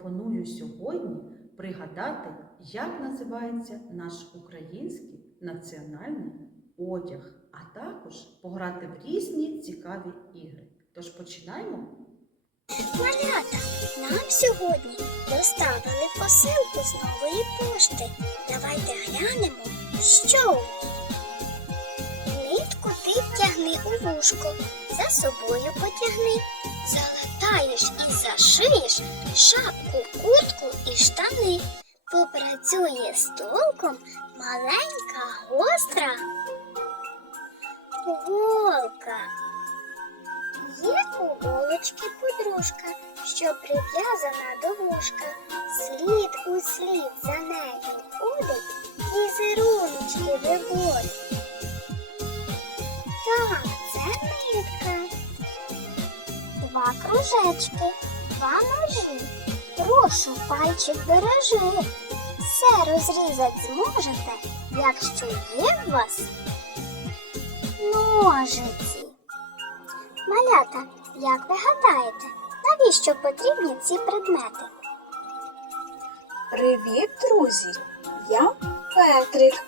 пропоную сьогодні пригадати, як називається наш український національний одяг, а також пограти в різні цікаві ігри. Тож починаємо. Малята, нам сьогодні доставили посилку з нової пошти. Давайте глянемо, що у ній. Нитку ти втягни у вушко, за собою потягни, залатаєш і зашиєш шапку, куртку і штани. Попрацює з толком маленька гостра голка. Є у голочки подружка, що прив'язана до вушка. Слід у слід за нею ходить, візеруночки виводить. Кружечки, два ножі. Прошу пальчик бережи. Все розрізать зможете, якщо є в вас ножиці. Малята, як ви гадаєте, навіщо потрібні ці предмети? Привіт, друзі! Я Петрик.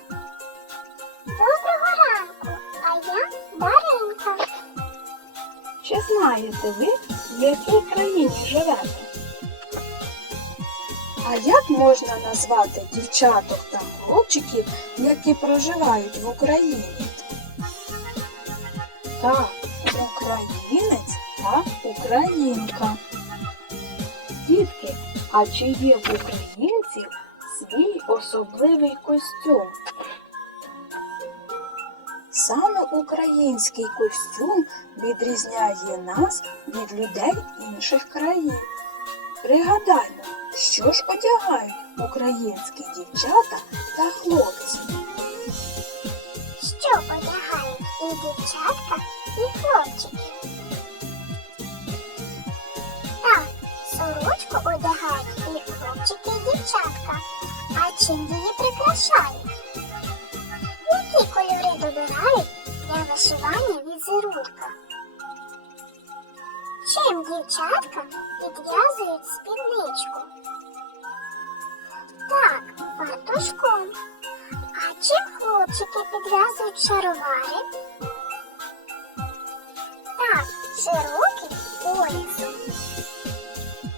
Знаєте ви, в якій країні живете? А як можна назвати дівчаток та хлопчиків, які проживають в Україні? Так, українець та українка. Дітки, а чи є в українців свій особливий костюм? Саме український костюм відрізняє нас від людей інших країн. Пригадаймо, що ж одягають українські дівчата та хлопці. Що одягають і дівчатка, і хлопчики? Так, сорочку одягають і хлопчики, і дівчатка. А чим її прикрашають? Вишивання візерунка? Чим дівчатка підв'язують спідничку? Так, фартушком. А чим хлопчики підв'язують шаровари? Так, широким поясом.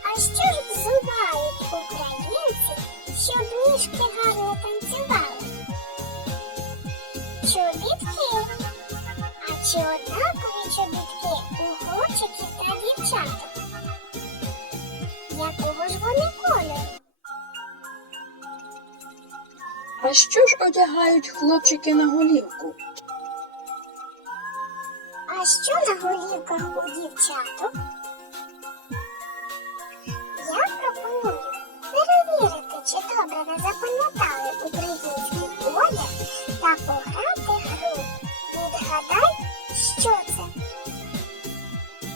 А що ж взувають українці, щоб ніжки гарно танцювали? Чобітки. Чи однакові чобітки у хлопчиків та дівчаток? Якого ж вони кольору? А що ж одягають хлопчики на голівку? А що на голівках у дівчаток?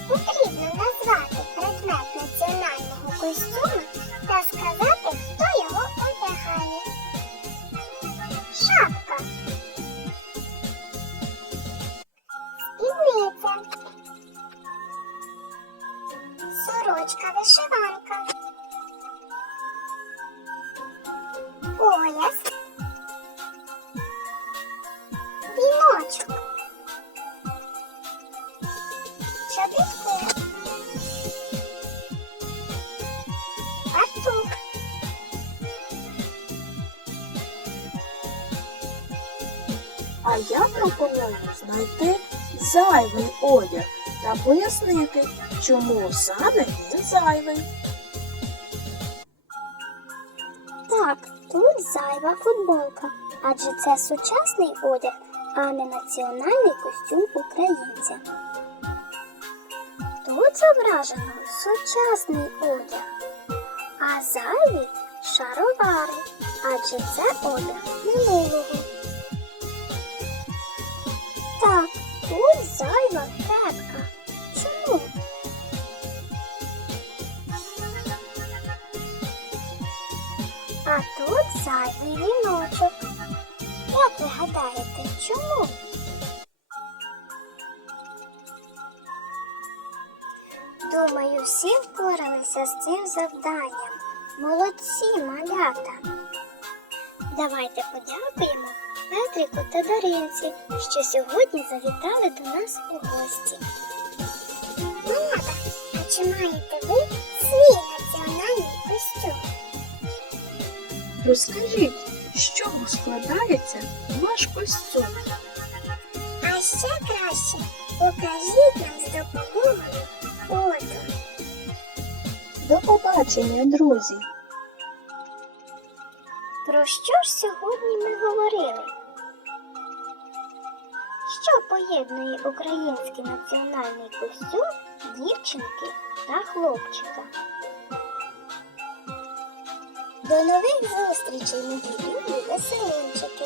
Потрібно назвати предмет національного костюма та сказати, хто його одягає. Шапка. Спідниця. Сорочка вишиванка. Пояс. Я пропоную знайти зайвий одяг та пояснити, чому саме він зайвий. Так, тут зайва футболка, адже це сучасний одяг, а не національний костюм українця. Тут зображено сучасний одяг, а зайві шаровари, адже це одяг минулого. Так, тут зайва кепка. Чому? А тут зайвий віночок. Як ви гадаєте, чому? Думаю, всі впоралися з цим завданням. Молодці, малята! Давайте подякуємо Петрику та Даринці, що сьогодні завітали до нас у гості. Малята, а чи маєте ви свій національний костюм? Розкажіть, з чого складається ваш костюм? А ще краще покажіть нам з допомогою фото. До побачення, друзі! Про що ж сьогодні ми говорили? Що поєднує український національний костюм дівчинки та хлопчика? До нових зустрічей, мої любі веселунчики!